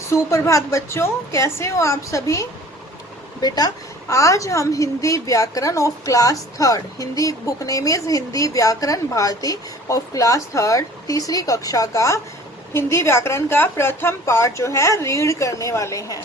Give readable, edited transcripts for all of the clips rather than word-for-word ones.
सुप्रभात बच्चों, कैसे हो आप सभी। बेटा, आज हम हिंदी व्याकरण of class third, Hindi book name is Hindi व्याकरण भारती ऑफ क्लास थर्ड, तीसरी कक्षा का हिंदी व्याकरण का प्रथम पाठ जो है रीड करने वाले हैं।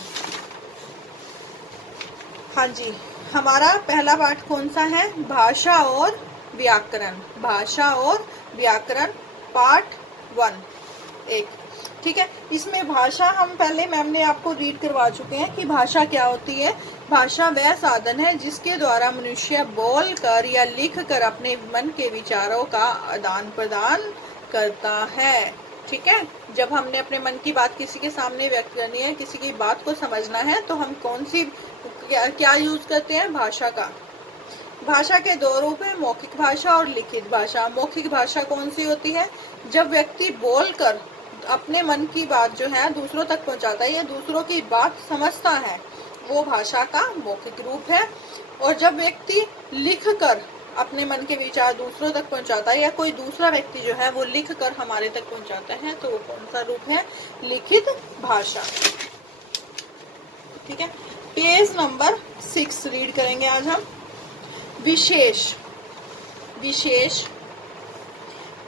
हाँ जी, हमारा पहला पाठ कौन सा है? भाषा और व्याकरण। भाषा और व्याकरण पार्ट 1। ठीक है, इसमें भाषा हम पहले मैम ने आपको रीड करवा चुके हैं कि भाषा क्या होती है। भाषा वह साधन है जिसके द्वारा मनुष्य बोल कर या लिख कर अपने मन के विचारों का आदान प्रदान करता है। ठीक है, जब हमने अपने मन की बात किसी के सामने व्यक्त करनी है, किसी की बात को समझना है, तो हम कौन सी क्या यूज करते हैं? भाषा का। भाषा के दो रूप है, मौखिक भाषा और लिखित भाषा। मौखिक भाषा कौन सी होती है? जब व्यक्ति बोलकर अपने मन की बात जो है दूसरों तक पहुंचाता है या दूसरों की बात समझता है, वो भाषा का मौखिक रूप है। और जब व्यक्ति लिख कर अपने मन के विचार दूसरों तक पहुंचाता है या कोई दूसरा व्यक्ति जो है वो लिख कर हमारे तक पहुंचाता है, तो वो कौन सा रूप है? लिखित भाषा। ठीक है, पेज नंबर 6 रीड करेंगे आज हम। विशेष। विशेष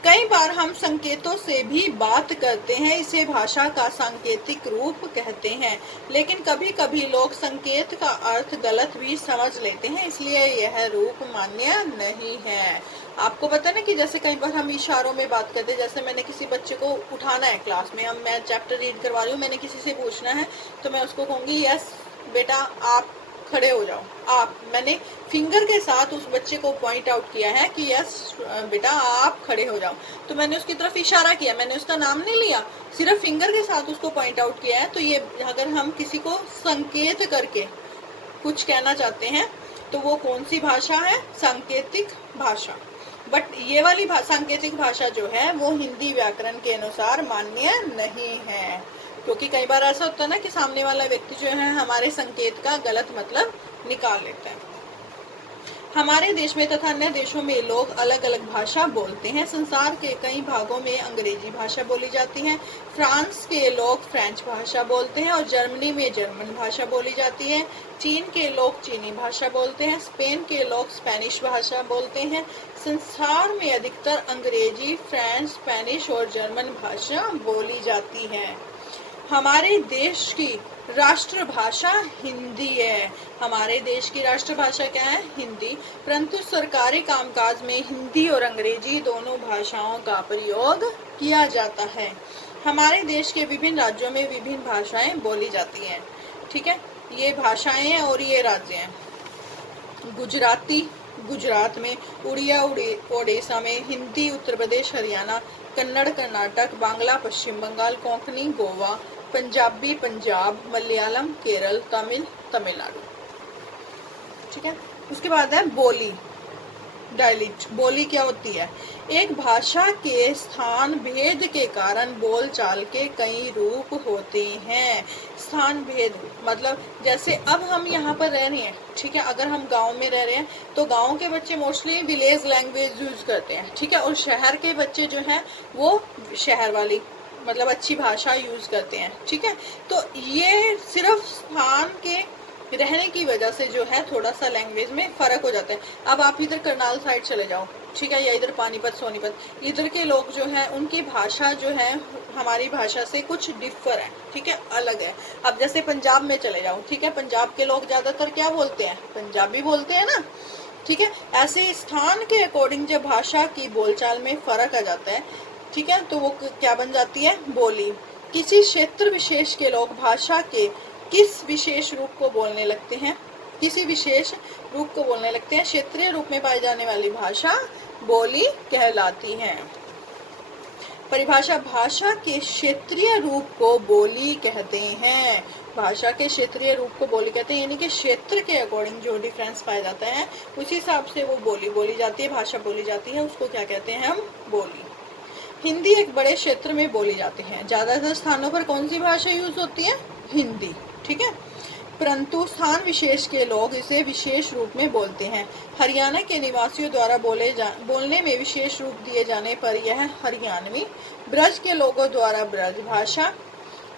कई बार हम संकेतों से भी बात करते हैं, इसे भाषा का सांकेतिक रूप कहते हैं, लेकिन कभी कभी लोग संकेत का अर्थ गलत भी समझ लेते हैं, इसलिए यह रूप मान्य नहीं है। आपको पता है ना कि जैसे कई बार हम इशारों में बात करते हैं, जैसे मैंने किसी बच्चे को उठाना है क्लास में, अब मैं चैप्टर रीड करवा रही हूँ, मैंने किसी से पूछना है, तो मैं उसको कहूंगी यस बेटा आप खड़े हो जाओ। आप, मैंने फिंगर के साथ उस बच्चे को पॉइंट आउट किया है कि यस बेटा आप खड़े हो जाओ, तो मैंने उसकी तरफ इशारा किया, मैंने उसका नाम नहीं लिया, सिर्फ फिंगर के साथ उसको पॉइंट आउट किया है। तो ये अगर हम किसी को संकेत करके कुछ कहना चाहते हैं तो वो कौन सी भाषा है? सांकेतिक भाषा। बट ये वाली सांकेतिक भाषा जो है वो हिंदी व्याकरण के अनुसार मान्य नहीं है, क्योंकि कई बार ऐसा होता है ना कि सामने वाला व्यक्ति जो है हमारे संकेत का गलत मतलब निकाल लेता है। हमारे देश में तथा अन्य देशों में लोग अलग अलग भाषा बोलते हैं। संसार के कई भागों में अंग्रेजी भाषा बोली जाती है। फ्रांस के लोग फ्रेंच भाषा बोलते हैं और जर्मनी में जर्मन भाषा बोली जाती है। चीन के लोग चीनी भाषा बोलते हैं। स्पेन के लोग स्पेनिश भाषा बोलते हैं। संसार में अधिकतर अंग्रेजी, फ्रेंच, स्पेनिश और जर्मन भाषा बोली जाती है। हमारे देश की राष्ट्रभाषा हिंदी है। हमारे देश की राष्ट्रभाषा क्या है? हिंदी। परंतु सरकारी कामकाज में हिंदी और अंग्रेजी दोनों भाषाओं का प्रयोग किया जाता है। हमारे देश के विभिन्न राज्यों में विभिन्न भाषाएं बोली जाती हैं। ठीक है, ये भाषाएं हैं और ये राज्य हैं। गुजराती गुजरात में, उड़िया ओडिशा में, हिंदी उत्तर प्रदेश हरियाणा, कन्नड़ कर्नाटक, बांग्ला पश्चिम बंगाल, कोंकणी गोवा, पंजाबी पंजाब, मलयालम केरल, तमिल तमिलनाडु। ठीक है, उसके बाद है बोली। डायलिट। बोली क्या होती है? एक भाषा के स्थान भेद के कारण बोलचाल के कई रूप होते हैं। स्थान भेद मतलब जैसे अब हम यहाँ पर रह रहे हैं, ठीक है, अगर हम गांव में रह रहे हैं तो गांव के बच्चे मोस्टली विलेज लैंग्वेज यूज करते हैं। ठीक है, और शहर के बच्चे जो हैं वो शहर वाली मतलब अच्छी भाषा यूज करते हैं। ठीक है, तो ये सिर्फ स्थान के रहने की वजह से जो है थोड़ा सा लैंग्वेज में फर्क हो जाता है। अब आप इधर करनाल साइड चले जाओ, ठीक है, या इधर पानीपत सोनीपत, इधर के लोग जो है उनकी भाषा जो है हमारी भाषा से कुछ डिफर है। ठीक है, अलग है। अब जैसे पंजाब में चले जाओ, ठीक है, पंजाब के लोग ज्यादातर क्या बोलते हैं? पंजाबी बोलते हैं ना। ठीक है, ऐसे स्थान के अकॉर्डिंग जब भाषा की बोलचाल में फर्क आ जाता है, ठीक है, तो वो क्या बन जाती है? बोली। किसी क्षेत्र विशेष के लोग भाषा के किस विशेष रूप को बोलने लगते हैं? किसी विशेष रूप को बोलने लगते हैं। क्षेत्रीय रूप में पाई जाने वाली भाषा बोली कहलाती है। परिभाषा। भाषा के क्षेत्रीय रूप को बोली कहते हैं। भाषा के क्षेत्रीय रूप को बोली कहते हैं, यानी कि क्षेत्र के अकॉर्डिंग जो डिफरेंस पाया जाता है उसी हिसाब से वो बोली जाती है, भाषा बोली जाती है, उसको क्या कहते हैं हम? बोली। हिंदी एक बड़े क्षेत्र में बोली जाती है। ज्यादातर स्थानों पर कौन सी भाषा यूज होती है? हिंदी। ठीक है, परंतु स्थान विशेष के लोग इसे विशेष रूप में बोलते हैं। हरियाणा के निवासियों द्वारा बोलने में विशेष रूप दिए जाने पर यह हरियाणवी। ब्रज के लोगों द्वारा ब्रज भाषा,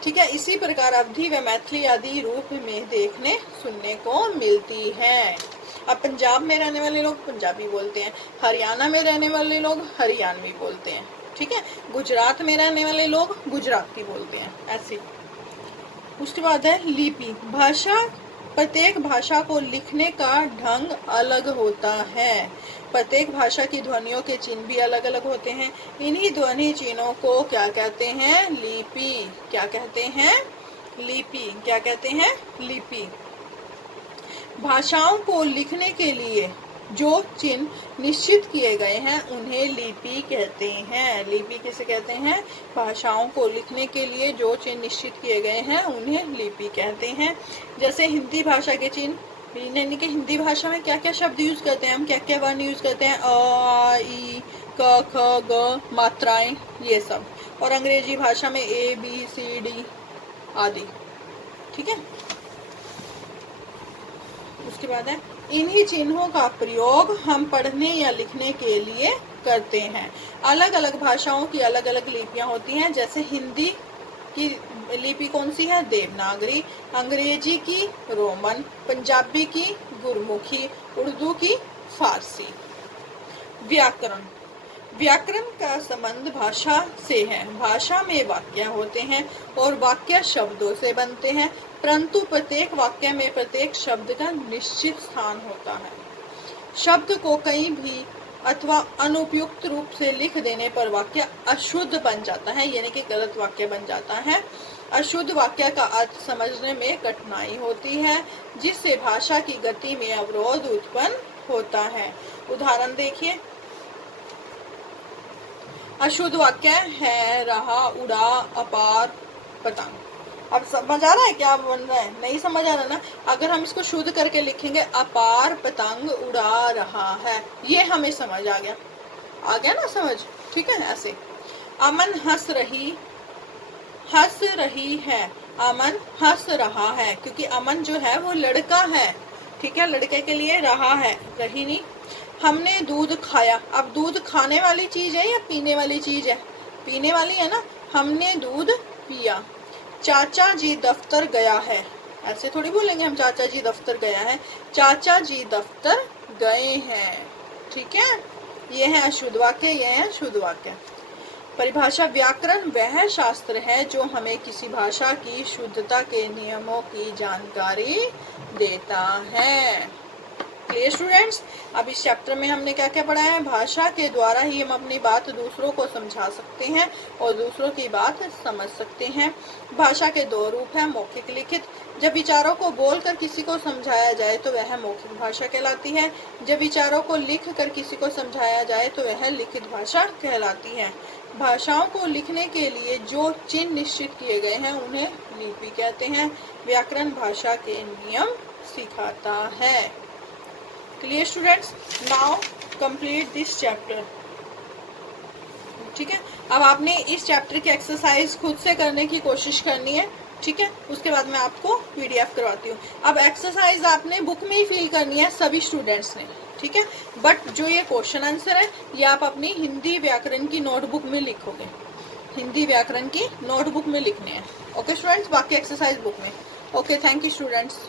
ठीक है। इसी प्रकार अवधी व मैथिली आदि रूप में देखने सुनने को मिलती है। अब पंजाब में रहने वाले लोग पंजाबी बोलते हैं, हरियाणा में रहने वाले लोग हरियाणवी बोलते हैं, ठीक है। गुजरात में रहने वाले लोग गुजराती बोलते हैं, ऐसे। उसके बाद है लिपि। भाषा, प्रत्येक भाषा को लिखने का ढंग अलग होता है। प्रत्येक भाषा की ध्वनियों के चिन्ह भी अलग अलग होते हैं। इन्हीं ध्वनि चिन्हों को क्या कहते हैं? लिपि। क्या कहते हैं? लिपि। क्या कहते हैं? लिपि। भाषाओं को लिखने के लिए जो चिन्ह निश्चित किए गए हैं उन्हें लिपि कहते हैं। लिपि किसे कहते हैं? भाषाओं को लिखने के लिए जो चिन्ह निश्चित किए गए हैं उन्हें लिपि कहते हैं। जैसे हिंदी भाषा के चिन्ह, यानी कि हिंदी भाषा में क्या क्या शब्द यूज करते हैं हम, क्या क्या वर्ण यूज करते हैं? अ, आ, ई, क, ख, ग, मात्राएं, ये सब। और अंग्रेजी भाषा में ए, बी, सी, डी आदि, ठीक है। उसके बाद है इन्हीं चिन्हों का प्रयोग हम पढ़ने या लिखने के लिए करते हैं। अलग अलग भाषाओं की अलग अलग लिपियां होती हैं। जैसे हिंदी की लिपि कौन सी है? देवनागरी। अंग्रेजी की रोमन, पंजाबी की गुरमुखी, उर्दू की फारसी। व्याकरण। व्याकरण का संबंध भाषा से है। भाषा में वाक्य होते हैं और वाक्य शब्दों से बनते हैं, परंतु प्रत्येक वाक्य में प्रत्येक शब्द का निश्चित स्थान होता है। शब्द को कहीं भी अथवा अनुपयुक्त रूप से लिख देने पर वाक्य अशुद्ध बन जाता है, यानी कि गलत वाक्य बन जाता है। अशुद्ध वाक्य का अर्थ समझने में कठिनाई होती है, जिससे भाषा की गति में अवरोध उत्पन्न होता है। उदाहरण देखिए। अशुद्ध वाक्य है, रहा, उड़ा, अपार, पतंग। अब समझ आ रहा है क्या बन रहा है? नहीं समझ आ रहा ना? अगर हम इसको शुद्ध करके लिखेंगे, अपार पतंग उड़ा रहा है, ये हमें समझ आ गया ना समझ, ठीक है। ऐसे अमन हंस रही है, अमन हंस रहा है, क्योंकि अमन जो है वो लड़का है, ठीक है। लड़के के लिए रहा है, रही नहीं। हमने दूध खाया। अब दूध खाने वाली चीज है या पीने वाली चीज है? पीने वाली है ना। हमने दूध पिया। चाचा जी दफ्तर गया है, ऐसे थोड़ी बोलेंगे हम, चाचा जी दफ्तर गया है। चाचा जी दफ्तर गए हैं, ठीक है। ये है अशुद्ध वाक्य, ये है शुद्ध वाक्य। परिभाषा। व्याकरण वह शास्त्र है जो हमें किसी भाषा की शुद्धता के नियमों की जानकारी देता है। Clear students? अब इस चैप्टर में हमने क्या क्या पढ़ा है? भाषा के द्वारा ही हम अपनी बात दूसरों को समझा सकते हैं और दूसरों की बात समझ सकते हैं। भाषा के दो रूप हैं, मौखिक, लिखित। जब विचारों को बोलकर किसी को समझाया जाए तो वह मौखिक भाषा कहलाती है। जब विचारों को लिख कर किसी को समझाया जाए तो वह लिखित भाषा कहलाती है। भाषाओं को लिखने के लिए जो चिन्ह निश्चित किए गए हैं उन्हें लिपि कहते हैं। व्याकरण भाषा के नियम सिखाता है। Clear students? Now complete this chapter, ठीक है। अब आपने इस चैप्टर की एक्सरसाइज खुद से करने की कोशिश करनी है, ठीक है। उसके बाद मैं आपको पीडीएफ करवाती हूँ। अब एक्सरसाइज आपने बुक में ही फिल करनी है सभी स्टूडेंट्स ने, ठीक है। बट जो ये क्वेश्चन आंसर है ये आप अपनी हिंदी व्याकरण की नोटबुक में लिखोगे, हिंदी व्याकरण की नोटबुक में लिखने हैं, ओके स्टूडेंट्स। बाकी एक्सरसाइज बुक में। Okay, thank you students.